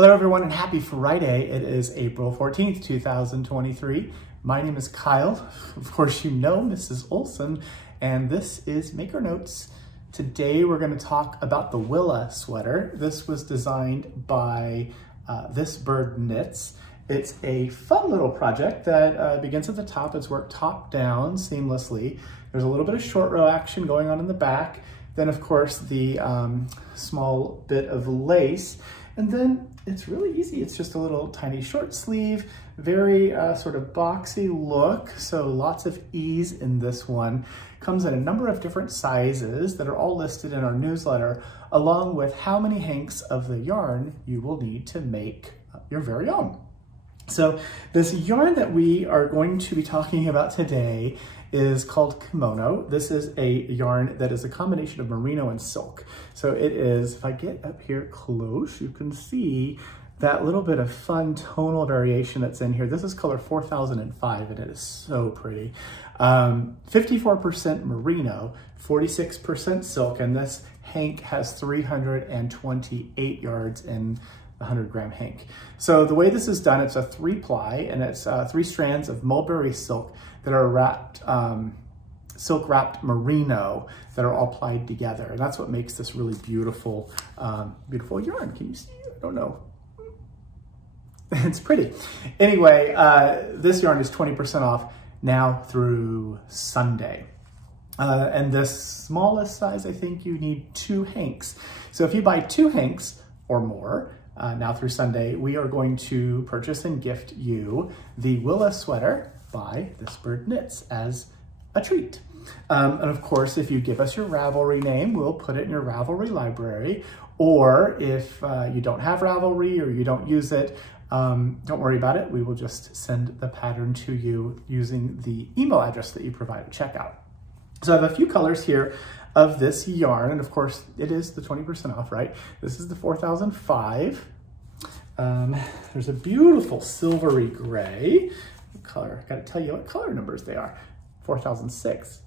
Hello everyone and happy Friday. It is April 14th, 2023. My name is Kyle. Of course you know Mrs. Olson, and this is Maker Notes. Today we're going to talk about the Willa sweater. This was designed by This Bird Knits. It's a fun little project that begins at the top. It's worked top down seamlessly. There's a little bit of short row action going on in the back. Then of course the small bit of lace. And then it's really easy. It's just a little tiny short sleeve, very sort of boxy look. So lots of ease in this one. Comes in a number of different sizes that are all listed in our newsletter, along with how many hanks of the yarn you will need to make your very own. So this yarn that we are going to be talking about today is called Kimono. This is a yarn that is a combination of merino and silk. So it is, if I get up here close, you can see that little bit of fun tonal variation that's in here. This is color 4005 and it is so pretty. 54% merino, 46% silk, and this hank has 328 yards in 100-gram hank. So the way this is done, it's a 3-ply, and it's 3 strands of mulberry silk that are wrapped, silk wrapped merino that are all plied together. And that's what makes this really beautiful, beautiful yarn. Can you see? I don't know. It's pretty. Anyway, this yarn is 20% off now through Sunday. And this smallest size, I think you need 2 hanks. So if you buy 2 hanks or more, now through Sunday, we are going to purchase and gift you the Willa sweater by This Bird Knits as a treat. And of course, if you give us your Ravelry name, we'll put it in your Ravelry library. Or if you don't have Ravelry or you don't use it, don't worry about it. We will just send the pattern to you using the email address that you provide at checkout. So I have a few colors here of this yarn, and of course it is the 20% off, right? This is the 4005. There's a beautiful silvery gray color. I gotta tell you what color numbers they are. 4006.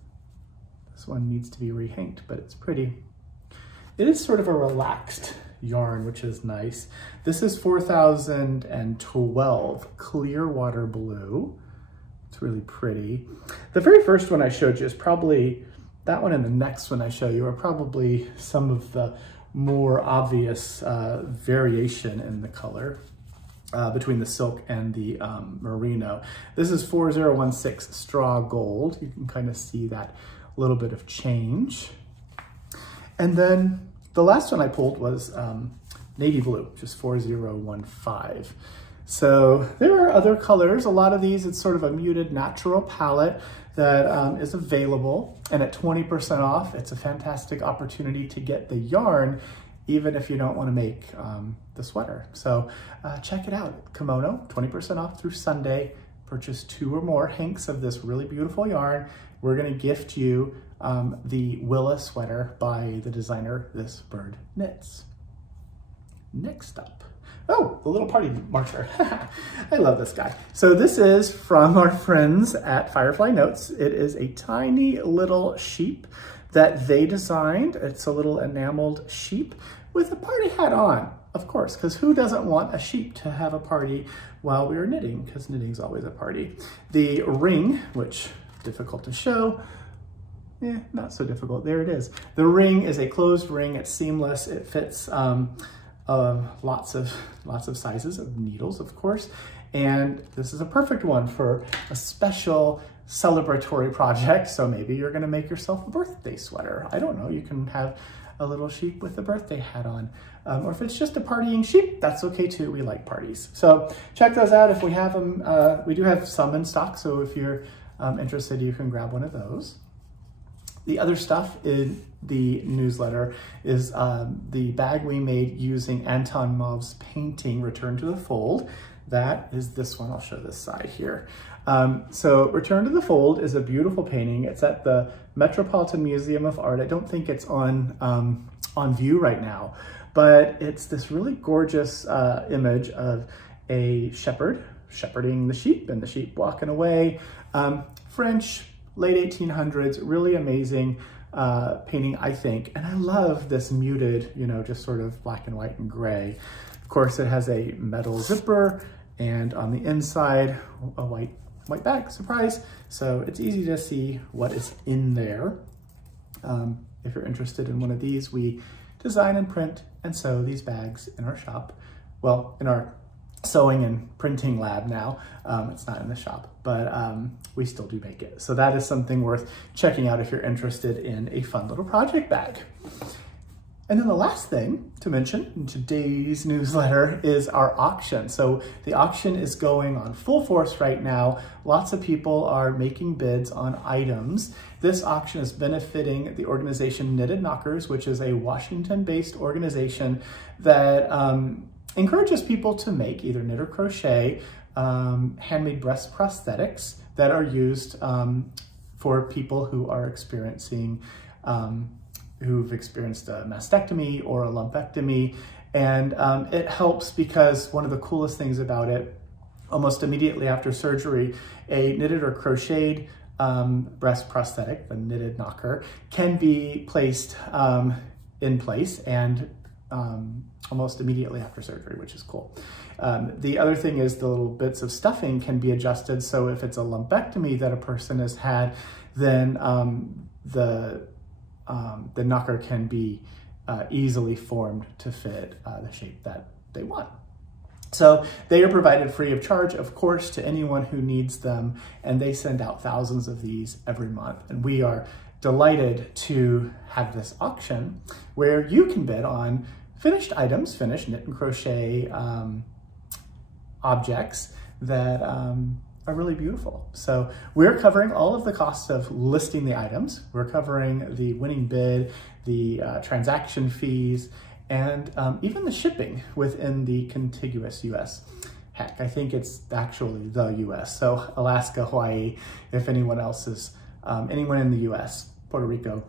This one needs to be rehanked, but it's pretty. It is sort of a relaxed yarn, which is nice. This is 4012 clear water blue. It's really pretty. The very first one I showed you is probably, that one and the next one I show you are probably some of the more obvious variation in the color between the silk and the merino. This is 4016 straw gold. You can kind of see that little bit of change. And then the last one I pulled was navy blue, just 4015. So there are other colors. A lot of these, it's sort of a muted natural palette that is available. And at 20% off, it's a fantastic opportunity to get the yarn, even if you don't want to make the sweater. So check it out. Kimono, 20% off through Sunday. Purchase 2 or more hanks of this really beautiful yarn. We're going to gift you the Willa sweater by the designer This Bird Knits. Next up. Oh, the little party marker. I love this guy. So this is from our friends at Firefly Notes. It is a tiny little sheep that they designed. It's a little enameled sheep with a party hat on, of course, because who doesn't want a sheep to have a party while we are knitting, because knitting's always a party. The ring, which difficult to show, not so difficult, there it is. The ring is a closed ring, it's seamless, it fits lots of sizes of needles, of course, and this is a perfect one for a special celebratory project. So maybe you're gonna make yourself a birthday sweater. I don't know, you can have a little sheep with a birthday hat on. Or if it's just a partying sheep, that's okay too, we like parties. So check those out if we have them. We do have some in stock, so if you're interested, you can grab one of those. The other stuff in the newsletter is the bag we made using Anton Mauve's painting, Return to the Fold. That is this one. I'll show this side here. So Return to the Fold is a beautiful painting. It's at the Metropolitan Museum of Art. I don't think it's on view right now, but it's this really gorgeous image of a shepherd shepherding the sheep and the sheep walking away. French, late 1800s, really amazing painting, I think. And I love this muted, you know, just sort of black and white and gray. Of course, it has a metal zipper, and on the inside, a white bag, surprise. So it's easy to see what is in there. If you're interested in one of these, we design and print and sew these bags in our shop. Well, in our sewing and printing lab now. It's not in the shop, but we still do make it. So that is something worth checking out if you're interested in a fun little project bag. And then the last thing to mention in today's newsletter is our auction. So the auction is going on full force right now. Lots of people are making bids on items. This auction is benefiting the organization Knitted Knockers, which is a Washington-based organization that encourages people to make either knit or crochet handmade breast prosthetics that are used for people who are experiencing who've experienced a mastectomy or a lumpectomy. And it helps because one of the coolest things about it, almost immediately after surgery, a knitted or crocheted breast prosthetic, the Knitted Knocker, can be placed in place and almost immediately after surgery, which is cool. The other thing is the little bits of stuffing can be adjusted. So if it's a lumpectomy that a person has had, then the knocker can be easily formed to fit the shape that they want. So they are provided free of charge, of course, to anyone who needs them, and they send out thousands of these every month. And we are delighted to have this auction where you can bid on finished items, finished knit and crochet objects that are really beautiful. So we're covering all of the costs of listing the items. We're covering the winning bid, the transaction fees, and even the shipping within the contiguous US. Heck, I think it's actually the US. So Alaska, Hawaii, if anyone else is, anyone in the US, Puerto Rico,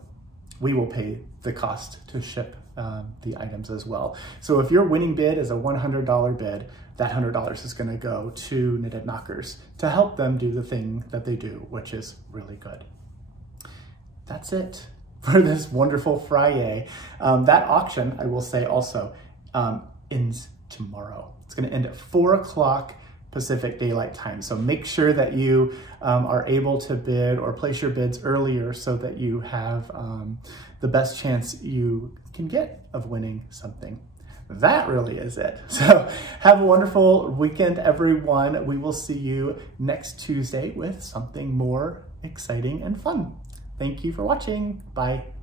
we will pay the cost to ship the items as well. So if your winning bid is a $100 bid, that $100 is going to go to Knitted Knockers to help them do the thing that they do, which is really good. That's it for this wonderful Friday. That auction, I will say also, ends tomorrow. It's going to end at 4 o'clock Pacific Daylight Time. So make sure that you are able to bid or place your bids earlier so that you have the best chance you can get of winning something. That really is it. So have a wonderful weekend, everyone. We will see you next Tuesday with something more exciting and fun. Thank you for watching. Bye.